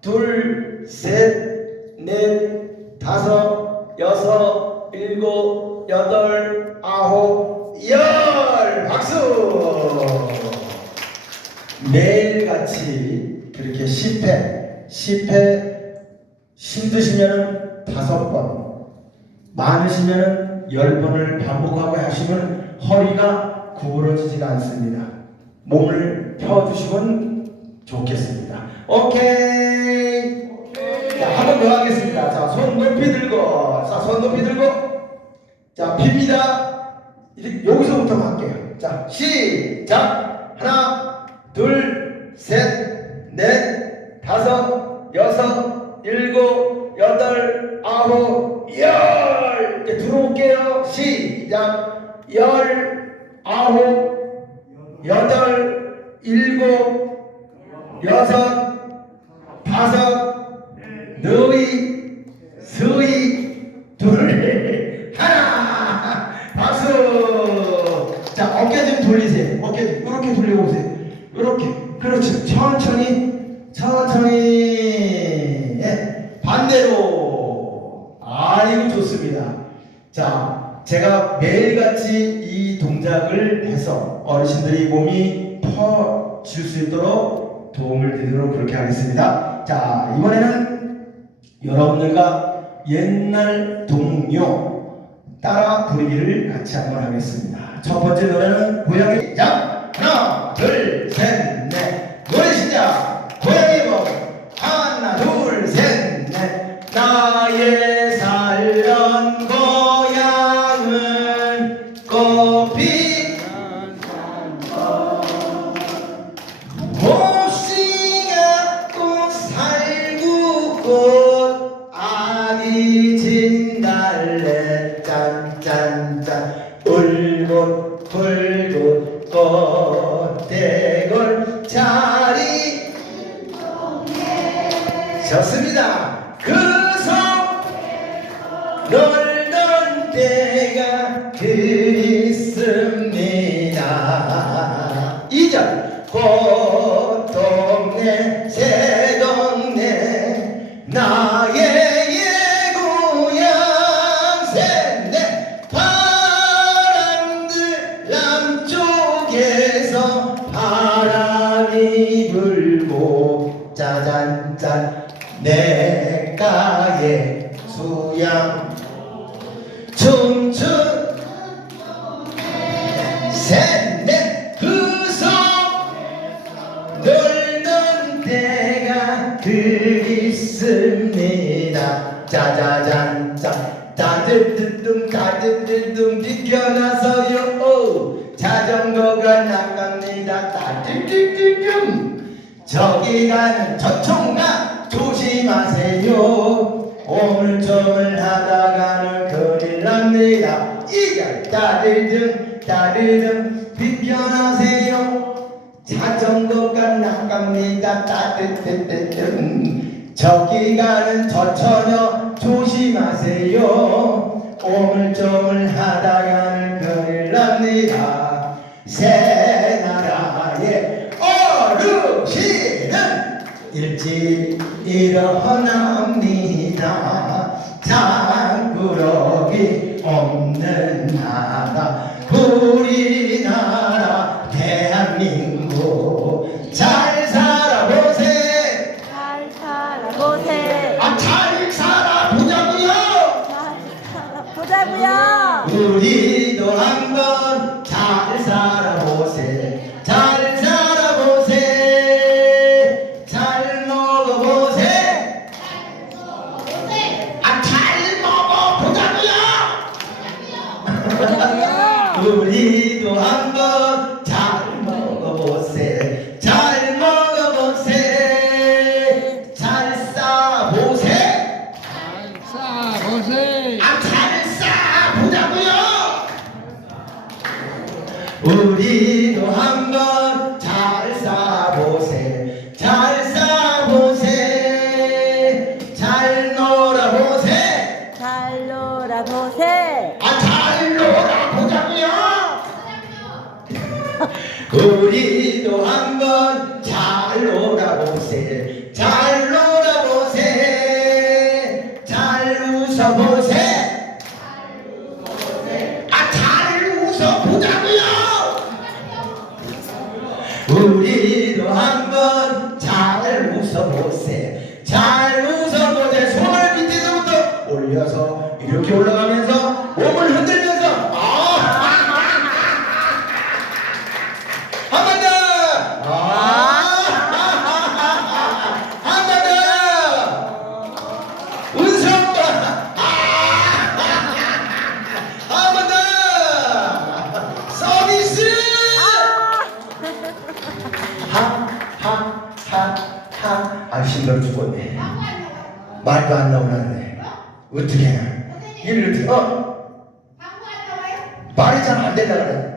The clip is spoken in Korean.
둘, 셋, 넷, 다섯, 여섯, 일곱, 여덟, 아홉, 열! 박수! 매일같이 그렇게 10회, 10회 힘드시면 다섯 번, 많으시면 열 번을 반복하고 하시면 허리가 구부러지지가 않습니다. 몸을 펴주시면 좋겠습니다. 오케이. 자, 한 번 더 하겠습니다. 자, 손 높이 들고, 자, 손 높이 들고, 자, 핍니다. 이제 여기서부터 갈게요. 자, 시작. 하나, 둘, 셋, 넷, 다섯, 여섯, 일곱, 여덟, 아홉, 열. 이제 들어올게요. 시작. 열, 아홉, 여덟, 일곱, 여섯, 다섯, 너희, 서희, 둘, 하나. 박수. 자, 어깨 좀 돌리세요. 어깨 이렇게 돌려보세요. 이렇게. 그렇죠. 천천히, 천천히. 예. 반대로. 아이고 좋습니다. 자, 제가 매일같이 이 동작을 해서 어르신들이 몸이 퍼질 수 있도록 도움을 드리도록 그렇게 하겠습니다. 자, 이번에는 여러분들과 옛날 동요 따라 부르기를 같이 한번 하겠습니다. 첫 번째 노래는 고양이 좋습니다. 그성 놀던 때가 그립습니다. 이절. 꽃동네 내가에 수양 춤춘 셋넷 그속 놀던 때가 그립습니다. 짜자잔짠 따뜻뜨뚱 따뜻뜨뚱 비켜나서요. 오, 자전거가 나갑니다. 따뜻뜨뚱 저기 가는 저총각 조심하세요. 오물조물 하다가는 큰일 납니다. 이걸 따르릉 따르릉 비켜나세요. 자전거가 나갑니다. 따뜻뜨뜨. 저기 가는 저 처녀 조심하세요. 오물조물 하다가는 큰일 납니다. 새 나라의 어르신은 일찍 일어납니다. 장구러기 없는 나라. 우리나라 대한민국. 잘 살아보세. 잘 살아보세. 아잘 살아보자고요. 잘 살아보자고요. 우리도 한번 잘 살아 우리도 한번 잘 싸보세 잘 싸보세 잘 놀아보세. 잘 놀아보세. 아 잘 놀아보자고요. 우리도 한번 잘 놀아보세 잘 놀아보세 잘 웃어보세. 우리도 한번 잘 웃어보세. 잘 웃어보세. 손을 밑에서부터 올려서 이렇게 올라가면 더 죽었네. 말도 안 나오는데. 어떻게 해? 이를 어? 말이 잘 안 된다 그래.